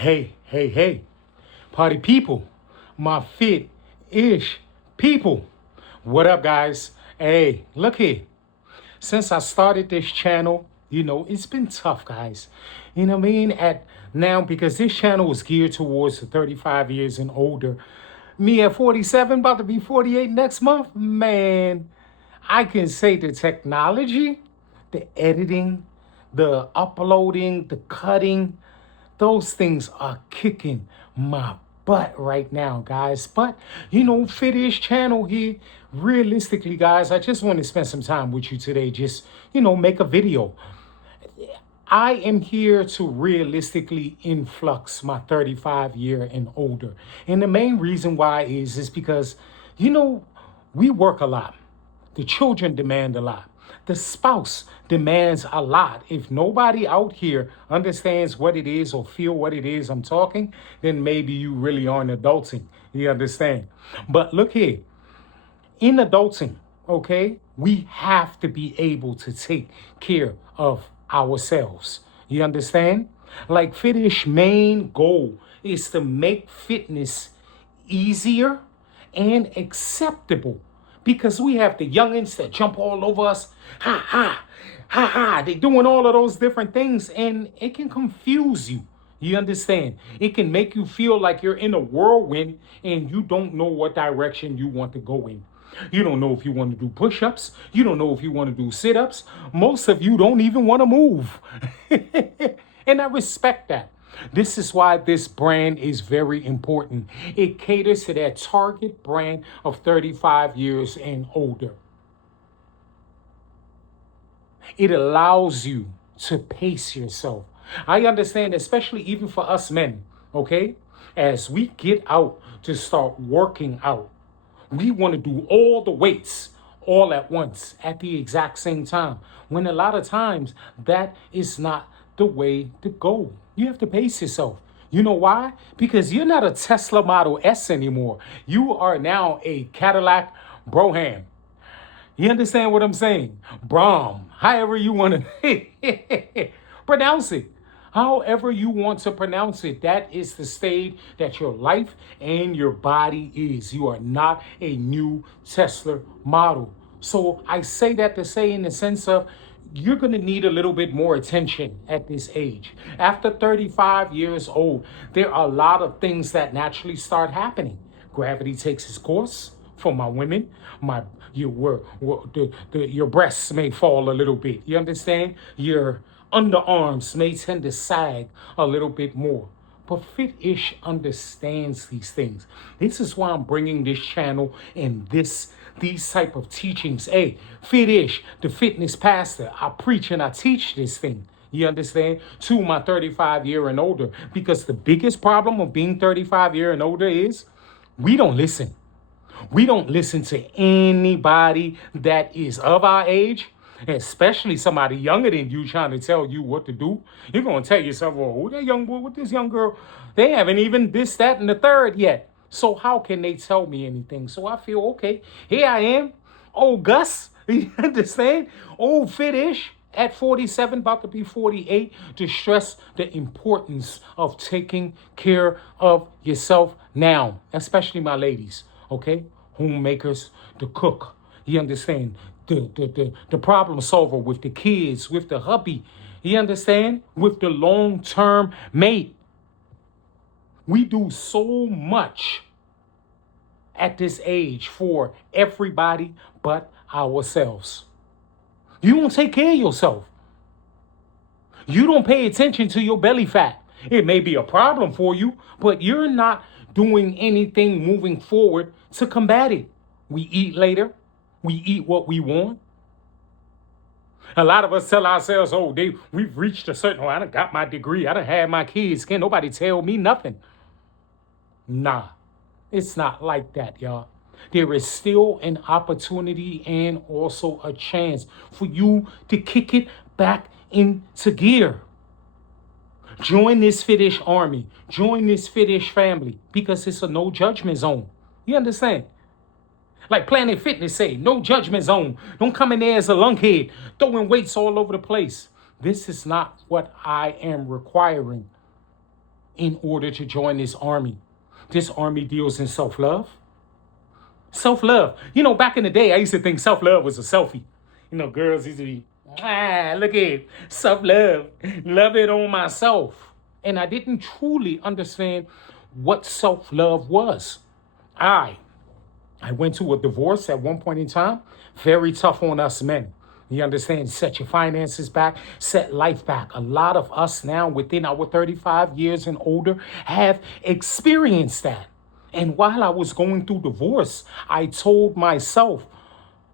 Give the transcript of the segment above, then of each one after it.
Hey, party people, my fit-ish people. What up, guys? Hey, look here. Since I started this channel, it's been tough, guys. You know what I mean? At now, because this channel is geared towards the 35 years and older. Me at 47, about to be 48 next month, man. I can say the technology, the editing, the uploading, the cutting, those things are kicking my butt right now, guys. But, Fitish channel here, realistically, guys, I just want to spend some time with you today. Just, make a video. I am here to realistically influx my 35 year and older. And the main reason why is because, we work a lot. The children demand a lot. The spouse demands a lot. If nobody out here understands what it is or feel what it is I'm talking, then maybe you really aren't adulting. You understand? But look here, in adulting, okay, we have to be able to take care of ourselves. You understand? Like Fitish main goal is to make fitness easier and acceptable because we have the youngins that jump all over us. Ha ha, ha ha. They're doing all of those different things and it can confuse you. You understand? It can make you feel like you're in a whirlwind and you don't know what direction you want to go in. You don't know if you want to do push-ups. You don't know if you want to do sit-ups. Most of you don't even want to move. And I respect that. This is why this brand is very important. It caters to that target brand of 35 years and older. It allows you to pace yourself. I understand, especially even for us men, okay? As we get out to start working out, we want to do all the weights all at once at the exact same time. When a lot of times that is not the way to go. You have to pace yourself. You know why? Because you're not a Tesla Model S anymore. You are now a Cadillac Brougham. You understand what I'm saying? Brahm, however you want to pronounce it. However you want to pronounce it, that is the stage that your life and your body is. You are not a new Tesla model. So I say that to say in the sense of you're going to need a little bit more attention at this age. After 35 years old, there are a lot of things that naturally start happening. Gravity takes its course. For my women, your breasts may fall a little bit. You understand? Your underarms may tend to sag a little bit more. But Fitish understands these things. This is why I'm bringing this channel and these type of teachings. Hey, Fitish, the fitness pastor, I preach and I teach this thing. You understand? To my 35 year and older. Because the biggest problem of being 35 year and older is we don't listen. We don't listen to anybody that is of our age, especially somebody younger than you trying to tell you what to do. You're going to tell yourself, well, who that young boy with this young girl? They haven't even this, that, and the third yet. So how can they tell me anything? So I feel, okay, here I am, old Gus, you understand? Old Fitish at 47, about to be 48, to stress the importance of taking care of yourself now, especially my ladies. Okay, homemakers, the cook, you understand, the problem solver with the kids, with the hubby, you understand, with the long-term mate. We do so much at this age for everybody but ourselves. You don't take care of yourself. You don't pay attention to your belly fat. It may be a problem for you, but you're not doing anything moving forward to combat it. We eat later. We eat what we want. A lot of us tell ourselves, oh, we've reached a certain, I done got my degree. I done had my kids. Can't nobody tell me nothing. Nah, it's not like that, y'all. There is still an opportunity and also a chance for you to kick it back into gear. Join this Fitish army. Join this Fitish family because it's a no judgment zone. You understand? Like Planet Fitness say, no judgment zone. Don't come in there as a lunkhead, throwing weights all over the place. This is not what I am requiring in order to join this army. This army deals in self-love. Self-love. You know, back in the day, I used to think self-love was a selfie. You know, girls used to be, look at self-love. Love it on myself. And I didn't truly understand what self-love was. I went to a divorce at one point in time. Very tough on us men. You understand? Set your finances back, set life back. A lot of us now within our 35 years and older have experienced that. And while I was going through divorce, I told myself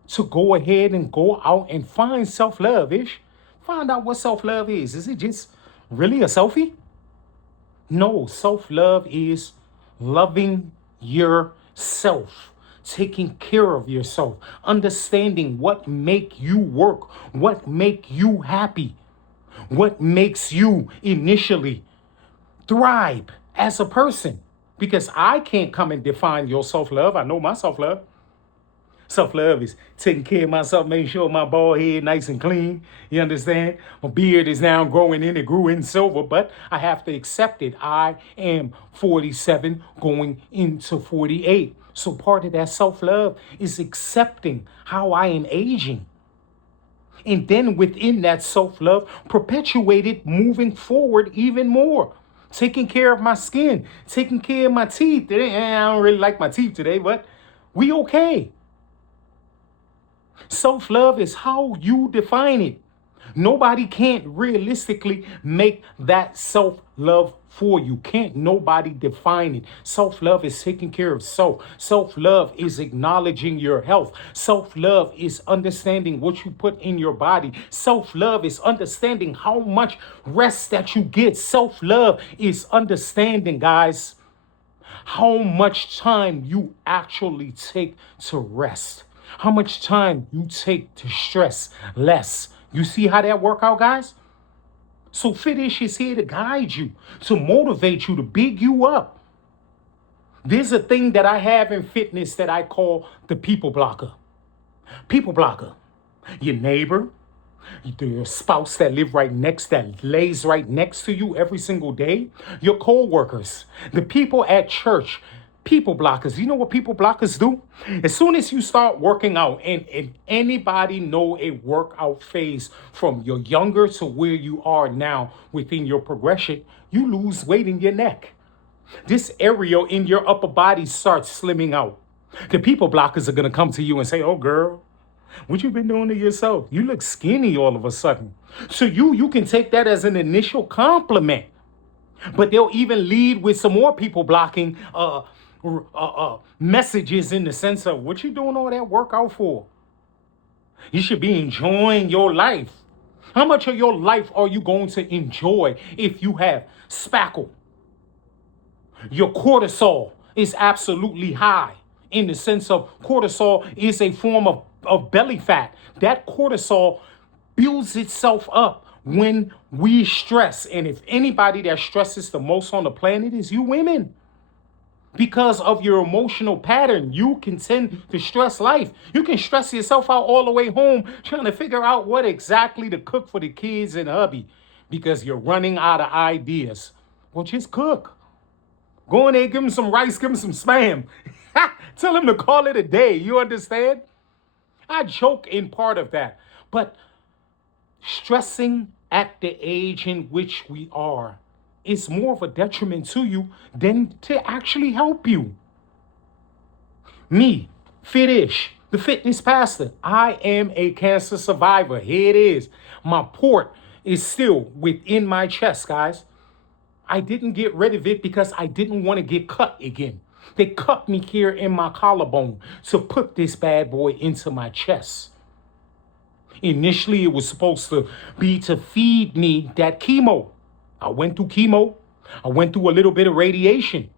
to go ahead and go out and find self-love-ish. Find out what self-love is. Is it just really a selfie? No, self-love is loving yourself, taking care of yourself, understanding what make you work, what make you happy, what makes you initially thrive as a person. Because I can't come and define your self-love. I know my self-love. Self-love is taking care of myself, making sure my bald head nice and clean. You understand? My beard is now growing in. It grew in silver, but I have to accept it. I am 47 going into 48. So part of that self-love is accepting how I am aging. And then within that self-love, perpetuated moving forward even more. Taking care of my skin, taking care of my teeth. I don't really like my teeth today, but we okay. Self-love is how you define it. Nobody can't realistically make that self-love for you. Can't nobody define it. Self-love is taking care of self. Self-love is acknowledging your health. Self-love is understanding what you put in your body. Self-love is understanding how much rest that you get. Self-love is understanding, guys, how much time you actually take to rest. How much time you take to stress less. You see how that work out, guys? So Fitish is here to guide you, to motivate you, to big you up. There's a thing that I have in fitness that I call the people blocker. People blocker. Your neighbor, your spouse that lays right next to you every single day, your co-workers, the people at church. People blockers. You know what people blockers do? As soon as you start working out, and anybody know a workout phase from your younger to where you are now within your progression, you lose weight in your neck. This area in your upper body starts slimming out. The people blockers are going to come to you and say, oh, girl, what you been doing to yourself? You look skinny all of a sudden. So you can take that as an initial compliment. But they'll even lead with some more people blocking messages in the sense of what you doing all that workout for? You should be enjoying your life. How much of your life are you going to enjoy if you have spackle? Your cortisol is absolutely high in the sense of cortisol is a form of belly fat. That cortisol builds itself up when we stress. And if anybody that stresses the most on the planet is you women. Because of your emotional pattern, you can tend to stress life. You can stress yourself out all the way home trying to figure out what exactly to cook for the kids and hubby because you're running out of ideas. Well, just cook. Go in there, give them some rice, give them some spam. Tell them to call it a day. You understand? I joke in part of that. But stressing at the age in which we are is more of a detriment to you than to actually help you. Me, Fitish, the fitness pastor, I am a cancer survivor. Here it is. My port is still within my chest, guys. I didn't get rid of it because I didn't want to get cut again. They cut me here in my collarbone to put this bad boy into my chest. Initially, it was supposed to be to feed me that chemo. I went through chemo. I went through a little bit of radiation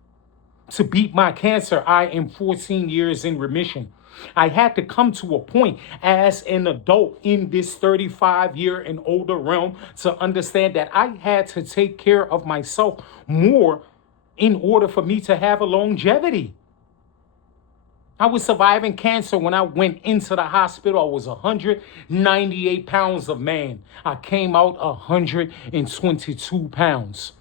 to beat my cancer. I am 14 years in remission. I had to come to a point as an adult in this 35-year and older realm to understand that I had to take care of myself more in order for me to have a longevity. I was surviving cancer when I went into the hospital. I was 198 pounds of man. I came out 122 pounds.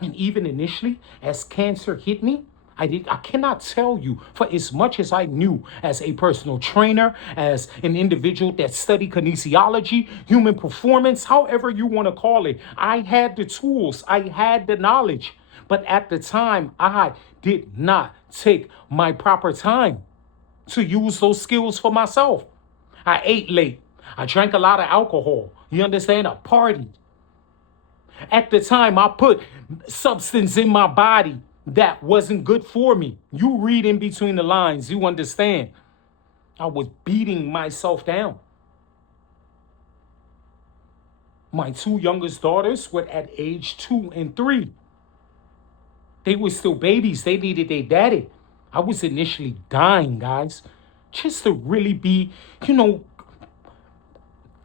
And even initially, as cancer hit me, I cannot tell you, for as much as I knew as a personal trainer, as an individual that studied kinesiology, human performance, however you want to call it, I had the tools, I had the knowledge. But at the time, I did not take my proper time to use those skills for myself. I ate late. I drank a lot of alcohol. You understand? I partied. At the time, I put substance in my body that wasn't good for me. You read in between the lines, you understand. I was beating myself down. My two youngest daughters were at age 2 and 3. They were still babies. They needed their daddy. I was initially dying, guys, just to really be, you know,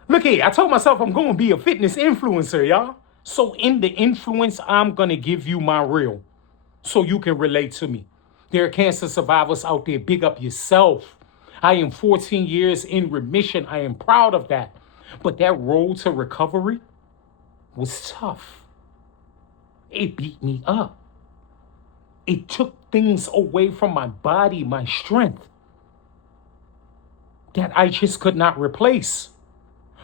look here. I told myself I'm going to be a fitness influencer, y'all. So in the influence, I'm going to give you my real so you can relate to me. There are cancer survivors out there. Big up yourself. I am 14 years in remission. I am proud of that. But that road to recovery was tough. It beat me up. It took things away from my body, my strength, that I just could not replace.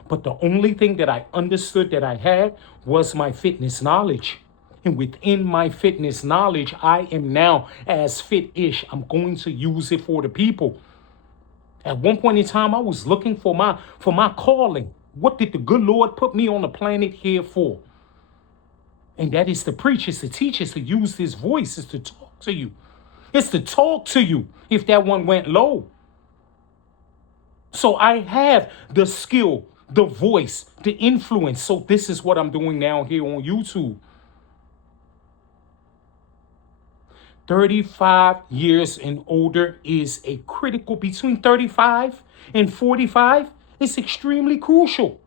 But the only thing that I understood that I had was my fitness knowledge. And within my fitness knowledge, I am now as fit-ish. I'm going to use it for the people. At one point in time, I was looking for my calling. What did the good Lord put me on the planet here for? And that is to preach, is to teach, is to use this voice, is to talk to you. It's to talk to you if that one went low. So I have the skill, the voice, the influence. So this is what I'm doing now here on YouTube. 35 years and older is a critical, between 35 and 45 is extremely crucial.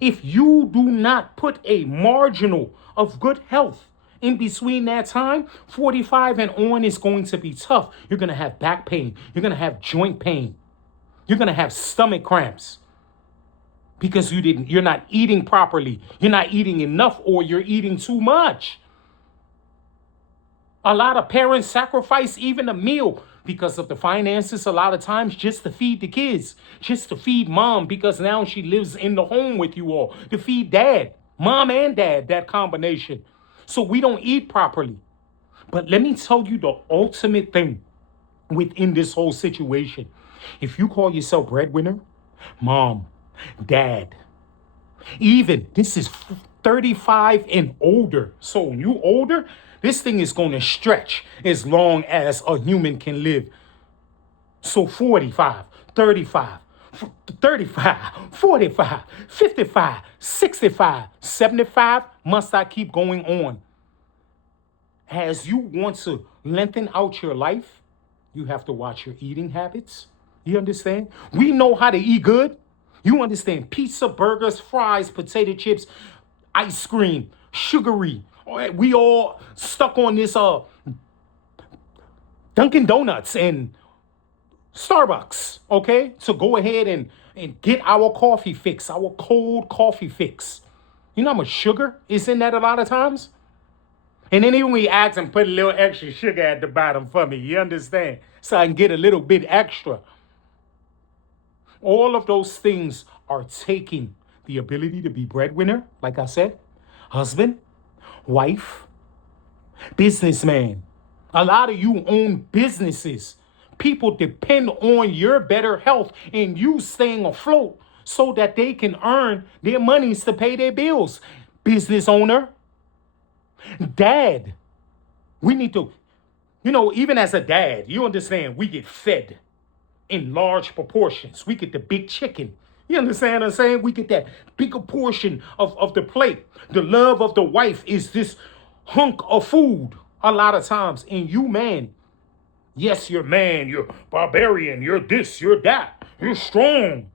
If you do not put a marginal of good health in between that time, 45 and on is going to be tough. You're going to have back pain. You're going to have joint pain. You're going to have stomach cramps because you're not eating properly. You're not eating enough, or you're eating too much. A lot of parents sacrifice even a meal because of the finances a lot of times, just to feed the kids, just to feed mom, because now she lives in the home with you all, to feed dad, mom and dad, that combination. So we don't eat properly. But let me tell you the ultimate thing within this whole situation. If you call yourself breadwinner, mom, dad, even this is 35 and older. So when you older, this thing is going to stretch as long as a human can live. So 45, 35, 35, 45, 55, 65, 75, must I keep going on? As you want to lengthen out your life, you have to watch your eating habits. You understand? We know how to eat good. You understand? Pizza, burgers, fries, potato chips, ice cream, sugary. We all stuck on this Dunkin' Donuts and Starbucks, okay? So go ahead and get our coffee fix, our cold coffee fix. You know how much sugar is in that a lot of times? And then even we ask them, put a little extra sugar at the bottom for me, you understand? So I can get a little bit extra. All of those things are taking the ability to be breadwinner, like I said, husband, wife, businessman. A lot of you own businesses. People depend on your better health and you staying afloat so that they can earn their monies to pay their bills. Business owner, dad. We need to, even as a dad, you understand, we get fed in large proportions. We get the big chicken. You understand what I'm saying? We get that bigger portion of the plate. The love of the wife is this hunk of food a lot of times. And you, man, yes, you're man, you're barbarian, you're this, you're that, you're strong.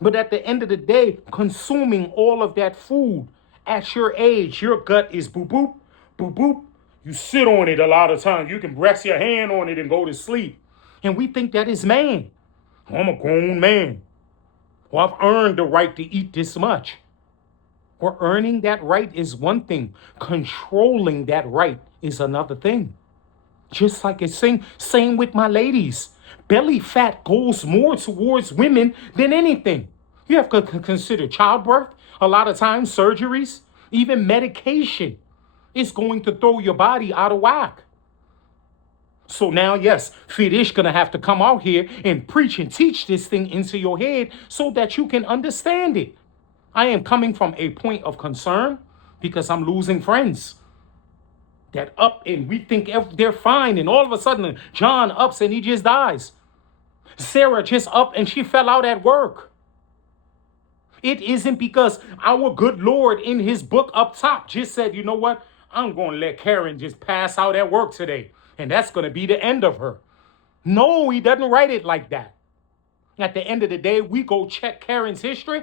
But at the end of the day, consuming all of that food at your age, your gut is boop, boop, boop, boop. You sit on it a lot of times. You can rest your hand on it and go to sleep. And we think that is man. I'm a grown man. Well, I've earned the right to eat this much. Or earning that right is one thing. Controlling that right is another thing. Just like it's same with my ladies. Belly fat goes more towards women than anything. You have to consider childbirth, a lot of times surgeries, even medication is going to throw your body out of whack. So now, yes, Fitish gonna have to come out here and preach and teach this thing into your head so that you can understand it. I am coming from a point of concern because I'm losing friends that up and we think they're fine, and all of a sudden John ups and he just dies. Sarah just up and she fell out at work. It isn't because our good Lord in his book up top just said, you know what? I'm going to let Karen just pass out at work today. And that's going to be the end of her. No, he doesn't write it like that. At the end of the day, we go check Karen's history.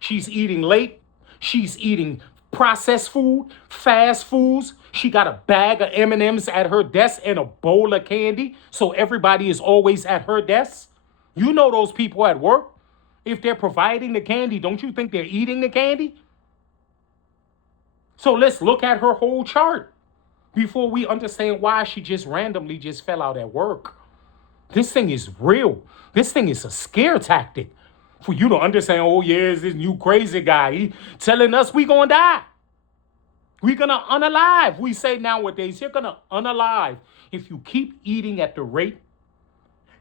She's eating late. She's eating processed food, fast foods. She got a bag of M&Ms at her desk and a bowl of candy. So everybody is always at her desk. You know those people at work. If they're providing the candy, don't you think they're eating the candy? So let's look at her whole chart before we understand why she just randomly just fell out at work. This thing is real. This thing is a scare tactic for you to understand, oh, yeah, it's this new crazy guy. He telling us we gonna die. We're gonna unalive. We say nowadays, you're gonna unalive if you keep eating at the rate,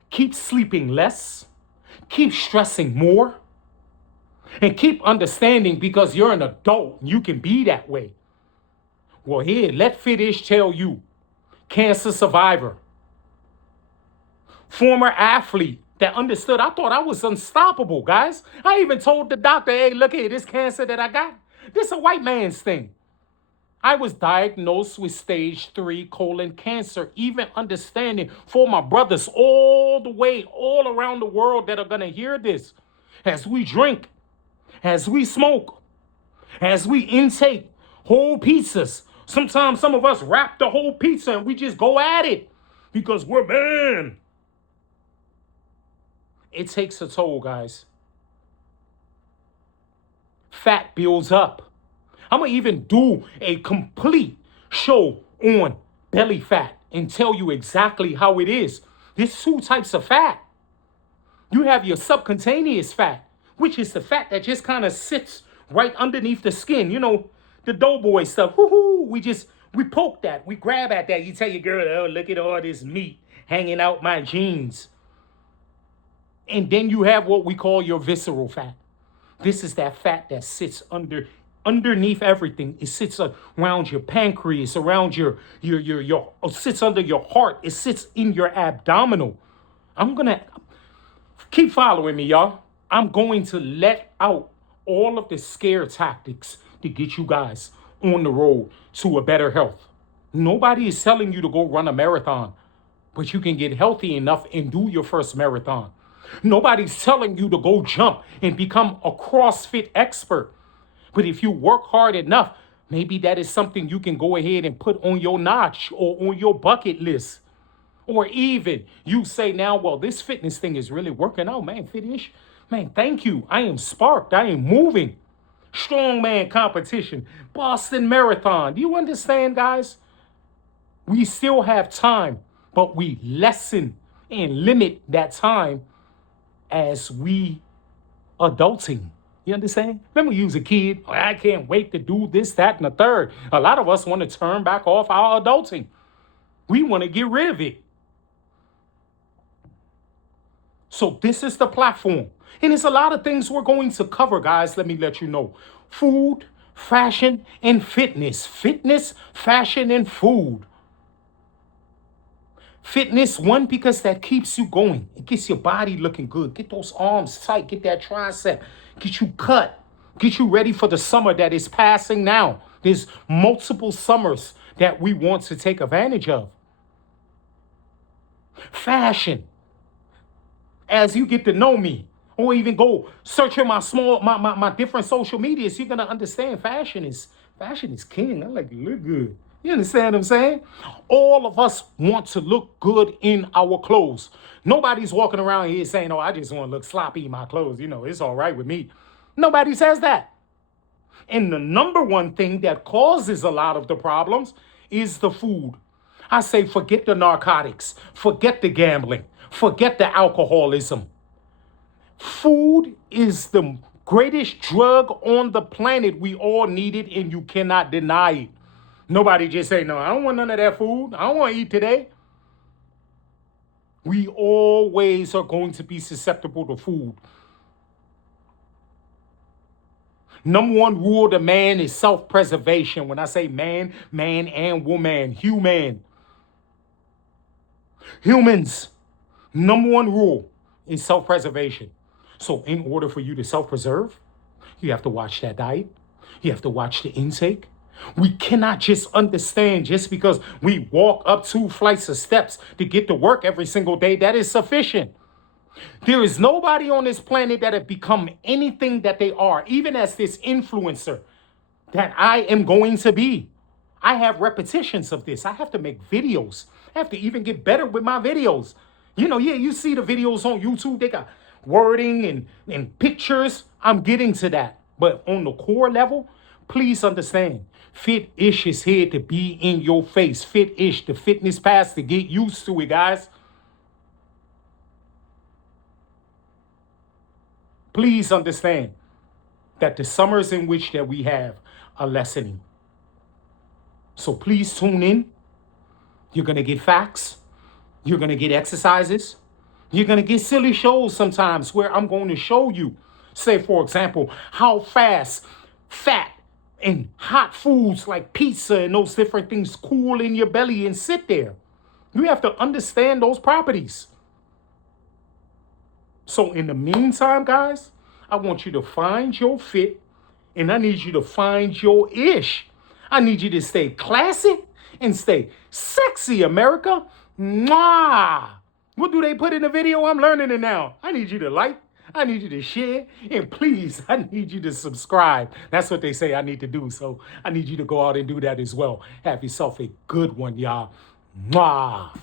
keep sleeping less, keep stressing more, and keep understanding because you're an adult, you can be that way. Well, here, let Fitish tell you, cancer survivor, former athlete that understood. I thought I was unstoppable, guys. I even told the doctor, hey, look here, this cancer that I got, this is a white man's thing. I was diagnosed with stage 3 colon cancer, even understanding for my brothers all the way, all around the world that are going to hear this. As we drink, as we smoke, as we intake whole pizzas, sometimes some of us wrap the whole pizza and we just go at it because we're banned. It takes a toll, guys. Fat builds up. I'm going to even do a complete show on belly fat and tell you exactly how it is. There's 2 types of fat. You have your subcutaneous fat, which is the fat that just kind of sits right underneath the skin. You know, the doughboy stuff. Woo-hoo, we poke that. We grab at that. You tell your girl, oh, look at all this meat hanging out my jeans. And then you have what we call your visceral fat. This is that fat that sits underneath everything. It sits around your pancreas, around your sits under your heart. It sits in your abdominal. I'm going to keep following me, y'all. I'm going to let out all of the scare tactics to get you guys on the road to a better health. Nobody is telling you to go run a marathon, but you can get healthy enough and do your first marathon. Nobody's telling you to go jump and become a CrossFit expert. But if you work hard enough, maybe that is something you can go ahead and put on your notch or on your bucket list. Or even you say now, well, this fitness thing is really working out, man. Fitish, man, thank you. I am sparked. I am moving. Strongman competition, Boston Marathon. Do you understand, guys? We still have time, but we lessen and limit that time as we adulting. You understand? Remember you was a kid, oh, I can't wait to do this, that, and the third. A lot of us want to turn back off our adulting. We want to get rid of it. So this is the platform. And it's a lot of things we're going to cover, guys. Let me let you know. Food, fashion, and fitness. Fitness, fashion, and food. Fitness, one, because that keeps you going. It gets your body looking good. Get those arms tight. Get that tricep. Get you cut. Get you ready for the summer that is passing now. There's multiple summers that we want to take advantage of. Fashion. As you get to know me, or even go search in my different social medias, you're gonna understand fashion is king. I like to look good. You understand what I'm saying? All of us want to look good in our clothes. Nobody's walking around here saying, oh, I just want to look sloppy in my clothes. You know, it's all right with me. Nobody says that. And the number one thing that causes a lot of the problems is the food. I say forget the narcotics, forget the gambling, forget the alcoholism. Food is the greatest drug on the planet. We all need it, and you cannot deny it. Nobody just say, no, I don't want none of that food. I don't want to eat today. We always are going to be susceptible to food. Number one rule to man is self-preservation. When I say man, man and woman, humans, number one rule is self-preservation. So in order for you to self-preserve, you have to watch that diet. You have to watch the intake. We cannot just understand just because we walk up 2 flights of steps to get to work every single day, that is sufficient. There is nobody on this planet that have become anything that they are, even as this influencer that I am going to be. I have repetitions of this. I have to make videos. I have to even get better with my videos. You see the videos on YouTube, they got wording and pictures. I'm getting to that. But on the core level, please understand, Fitish is here to be in your face. Fitish, the fitness pass, to get used to it, guys. Please understand that the summers in which that we have are lessening. So please tune in. You're going to get facts. You're going to get exercises. You're going to get silly shows sometimes where I'm going to show you, say, for example, how fast fat and hot foods like pizza and those different things cool in your belly and sit there. You have to understand those properties. So in the meantime, guys, I want you to find your fit, and I need you to find your ish. I need you to stay classy and stay sexy, America. Mwah! What do they put in the video? I'm learning it now. I need you to like, I need you to share, and please, I need you to subscribe. That's what they say I need to do. So I need you to go out and do that as well. Have yourself a good one, y'all. Mwah!